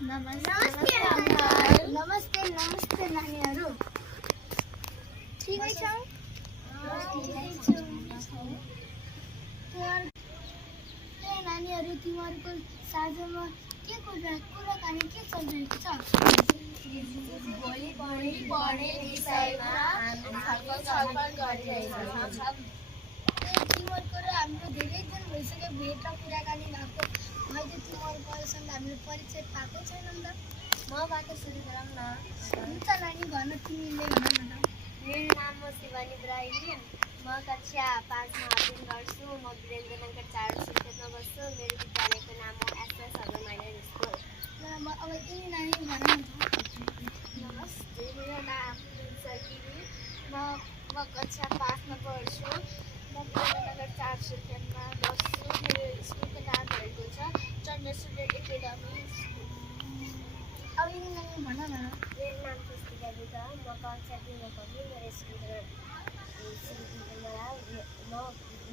नमस्ते नमस्ते नानीहरू ठिकै छौ नानीहरू तिमीहरूको साझामा के कुराकानी के चलिरहेको छ भोलि पढ्ने विषयमा हामी छलफल गरिरहेका छौँ। तिमीहरूको र हाम्रो धेरै दिन भइसक्यो भेट र कुराकानी भएको। मैले तिमीहरूसँग हामीले परिचय पाएको छैनौँ त। मबाट सुरु गरौँ न। हुन्छ नानी भन तिमीले भन न। मेरो नाम हो शिवानी इब्राहिम। म कक्षा 5 मा अध्ययन गर्छु। म वीरेन्द्रनगर 4 सुर्खेतमा बस्छु। मेरो विद्यालयको नाम हो एसएस अर्बन माइनर स्कुल। अब तिमी नानी भन न। नमस्ते, मेरो नाम गिरी। म कक्षा 5 मा पढ्छु। म वीरेन्द्रनगर 4 सुर्खेतमा बस्छु। मेरो स्कुलको नाम रहेको छ चन्द्रसूर्य एकाडेमी। अब तिमी नानी भन न। मेरो नाम पुस्तिका दुर्गा। म कक्षा 2 मा पढ्छु। मेरो स्कुलको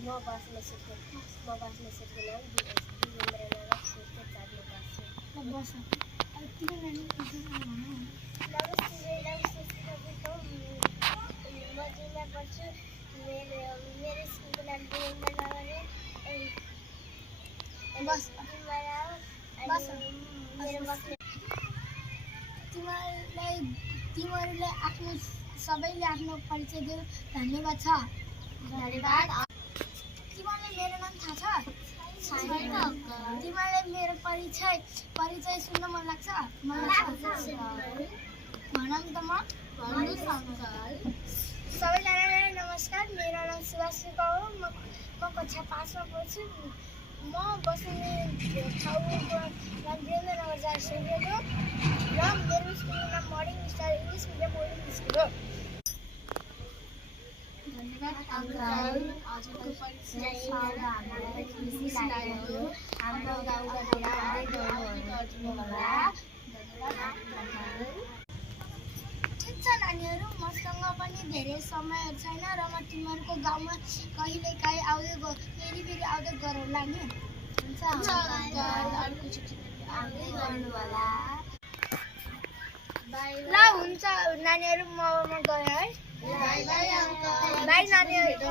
म बस्ने सुर्खेतको नाम वीरेन्द्रनगर सुर्खेत 4 मा बस्छु। अब तिमी नानी भन न। नमस्ते, मेरो नाम पुस्तिका दुर्गा। म 2 मा पढ्छु। मेरो स्कुलको नाम वीरेन्द्रनगर हो। तिमीहरूले आफ्नो सबैले आफ्नो परिचय दियो धन्यवाद छ। धन्यवाद। तिमीलाई मेरो नाम थाहा छ? तिमीलाई मेरो परिचय सुन्न मन लाग्छ? भनौँ त म। सबैजनालाई नमस्कार। मेरो नाम सुभाष हो। म कक्षा 5 मा पढ्छु। म बस्ने ठाउँको नाम वीरेन्द्रनगर 4 सुर्खेत हो र मेरो स्कुलको नाम morning star English medium boarding school हो। धन्यवाद अङ्कल। हजुरको परिचय पाउँदा हामीलाई खुसी लाग्यो। हाम्रो गाउँघरतिर आउँदै गर्नु होला। धन्यवाद अङ्कल। ठिक छ नानीहरू, मसँग पनि धेरै समय छैन र म तिमीहरूको गाउँमा कहिलेकाहीँ फेरि आउँदै गरौँला नि। हुन्छ अङ्कल, अर्को छुट्टी आउँदै गर्नु होला। ल हुन्छ नानीहरू, म गएँ है। By by uncle. बाई नानीहरू।